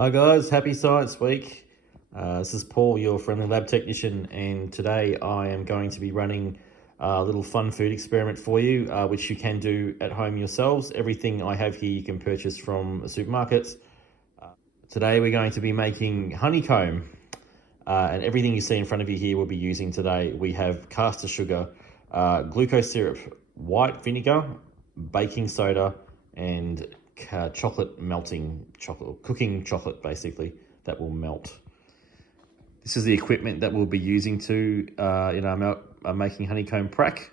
Hi guys, happy Science Week. This is Paul, your friendly lab technician, and today I am going to be running a little fun food experiment for you, which you can do at home yourselves. Everything I have here you can purchase from supermarkets. Today we're going to be making honeycomb, and everything you see in front of you here we'll be using today. We have caster sugar, glucose syrup, white vinegar, baking soda, and cooking chocolate basically, that will melt. This is the equipment that we'll be using to in our making honeycomb prac.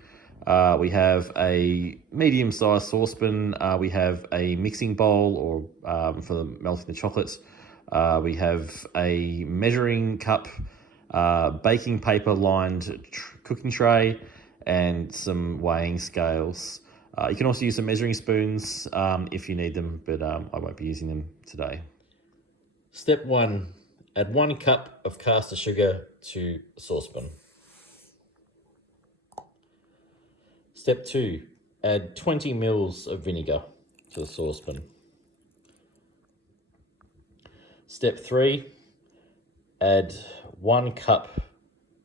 We have a medium-sized saucepan, we have a mixing bowl for melting the chocolates, we have a measuring cup, baking paper lined cooking tray, and some weighing scales. You can also use some measuring spoons if you need them, but I won't be using them today. Step 1, add 1 cup of caster sugar to a saucepan. Step 2, add 20 mils of vinegar to the saucepan. Step 3, add 1 cup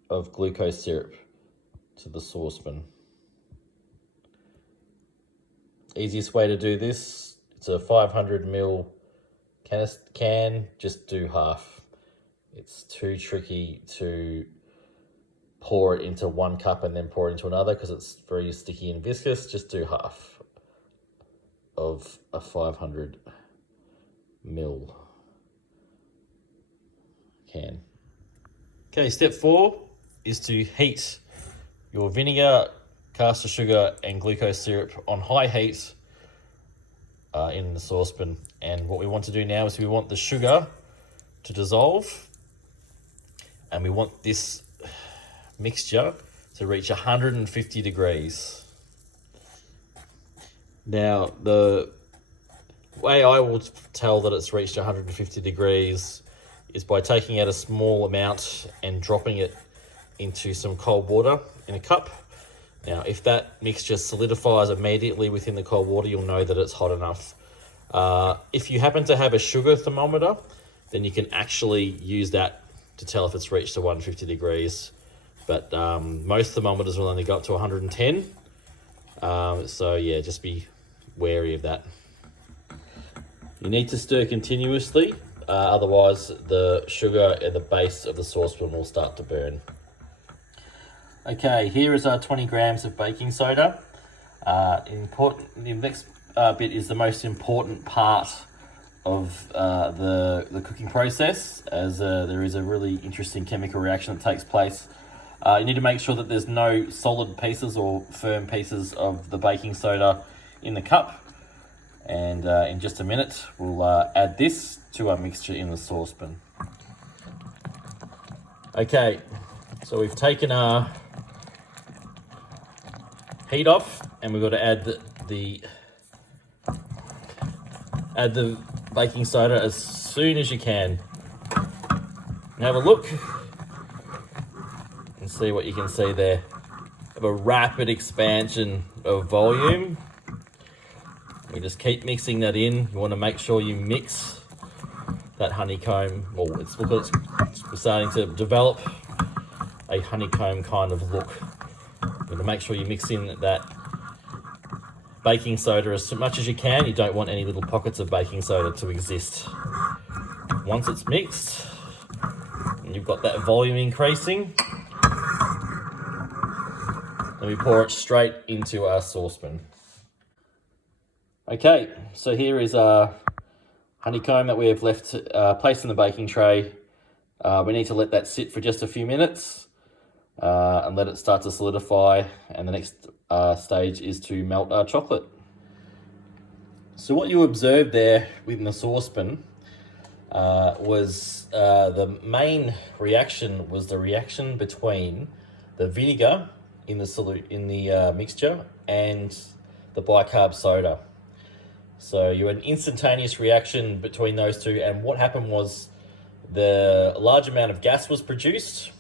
of glucose syrup to the saucepan. Easiest way to do this, it's a 500 ml can, just do half. It's too tricky to pour it into 1 cup and then pour it into another because it's very sticky and viscous. Just do half of a 500 ml can. Okay, step 4 is to heat your vinegar, caster sugar and glucose syrup on high heat in the saucepan. And what we want to do now is we want the sugar to dissolve, and we want this mixture to reach 150 degrees. Now, the way I will tell that it's reached 150 degrees is by taking out a small amount and dropping it into some cold water in a cup. Now, if that mixture solidifies immediately within the cold water, you'll know that it's hot enough. If you happen to have a sugar thermometer, then you can actually use that to tell if it's reached to 150 degrees. But most thermometers will only go up to 110. So yeah, just be wary of that. You need to stir continuously, otherwise the sugar at the base of the saucepan will start to burn. Okay, here is our 20 grams of baking soda. The next bit is the most important part of the cooking process, as there is a really interesting chemical reaction that takes place. You need to make sure that there's no solid pieces or firm pieces of the baking soda in the cup. And in just a minute, we'll add this to our mixture in the saucepan. Okay, so we've taken our heat off, and we've got to add the baking soda as soon as you can. Have a look and see what you can see there. Have a rapid expansion of volume. We just keep mixing that in. You want to make sure you mix that honeycomb. Well, it's starting to develop a honeycomb kind of look. You want to make sure you mix in that baking soda as much as you can. You don't want any little pockets of baking soda to exist. Once it's mixed and you've got that volume increasing, then we pour it straight into our saucepan. Okay, so here is our honeycomb that we have left placed in the baking tray. We need to let that sit for just a few minutes and let it start to solidify, and the next stage is to melt our chocolate. So what you observed there within the saucepan was the main reaction was the reaction between the vinegar in the mixture and the bicarb soda. So you had an instantaneous reaction between those two, and what happened was the large amount of gas was produced,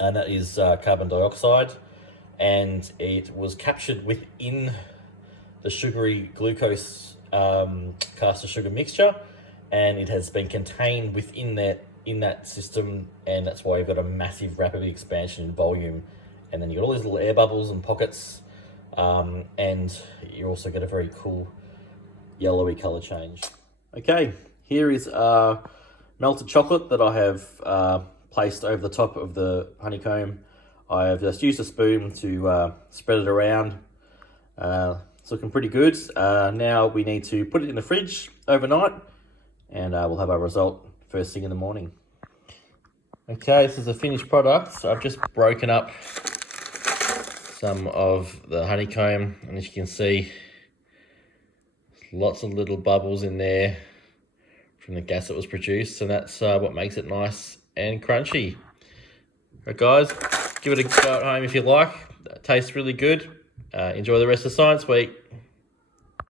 and that is carbon dioxide, and it was captured within the sugary glucose caster sugar mixture, and it has been contained within that system, and that's why you've got a massive rapid expansion in volume. And then you've got all these little air bubbles and pockets, and you also get a very cool yellowy color change. Okay, here is melted chocolate that I have placed over the top of the honeycomb. I have just used a spoon to spread it around. It's looking pretty good. Now we need to put it in the fridge overnight, and we'll have our result first thing in the morning. Okay, this is a finished product. So I've just broken up some of the honeycomb, and as you can see, lots of little bubbles in there from the gas that was produced, and that's what makes it nice and crunchy. Alright guys, give it a go at home if you like. It tastes really good. Enjoy the rest of Science Week.